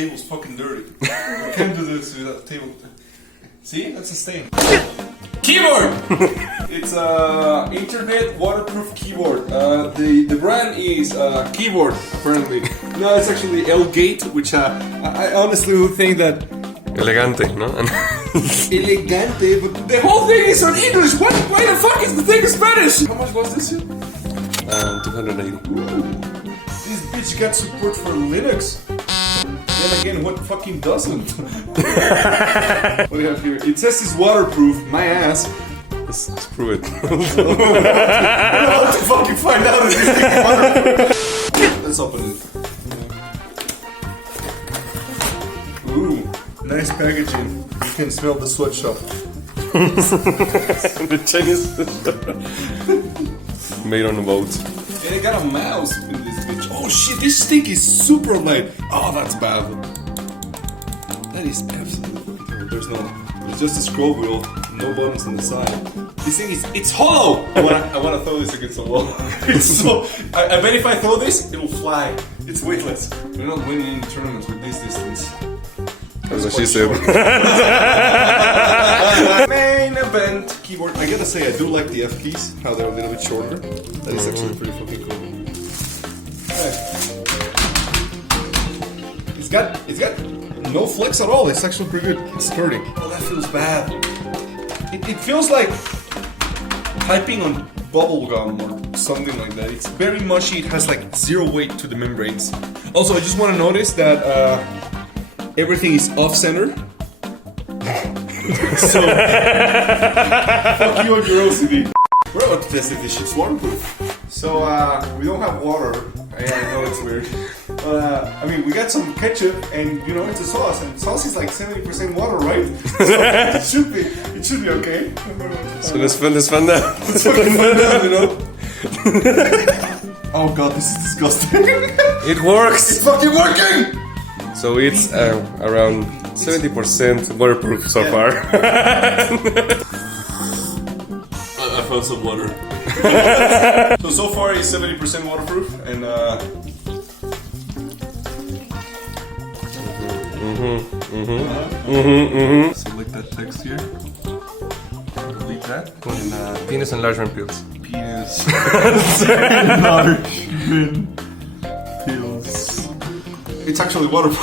table's fucking dirty. I can't do this without the table. See? That's a stain. Keyboard! It's a internet waterproof keyboard. The brand is Keyboard, apparently. No, it's actually ELE-GATE, which I honestly would think that... Elegante, ¿no? ELE-GATE, but the whole thing is on English! Why the fuck is the thing in Spanish? How much was this? 280. Ooh. This bitch got support for Linux. Then again, what fucking doesn't? What do you have here? It says it's waterproof, my ass. Let's prove it. I don't know how to fucking find out if this thing is waterproof. Let's open it. Ooh, nice packaging. You can smell the sweatshop. The Chinese made on a boat. And it got a mouse in this bitch. Oh shit, this stick is super light. Oh, that's bad. That is absolutely terrible. There's just a scroll wheel, no buttons on the side. This thing it's hollow! I wanna throw this against the wall. It's so, I bet if I throw this, it'll fly. It's weightless. We're not winning any tournaments with this distance. That's what she said. Main event keyboard. I gotta say, I do like the F keys, how they're a little bit shorter. That is actually pretty fucking cool. Alright. It's got no flex at all. It's actually pretty good. It's sturdy. Oh, that feels bad. It feels like typing on bubble gum or something like that. It's very mushy. It has like zero weight to the membranes. Also, I just want to notice that everything is off-center. So, fuck you on your OCD. We're about to test if this shit's waterproof. So, we don't have water. I know it's weird. But, I mean, we got some ketchup and, you know, it's a sauce. And sauce is like 70% water, right? So, it should be okay. So let's find out. Let's fucking find out, you know? Oh god, this is disgusting. It works! It's fucking working! So it's around 70% waterproof so far. I found some water. So far it's 70% waterproof and select that text here. Delete that. And, penis enlargement pills. Penis enlargement pills. It's actually waterproof.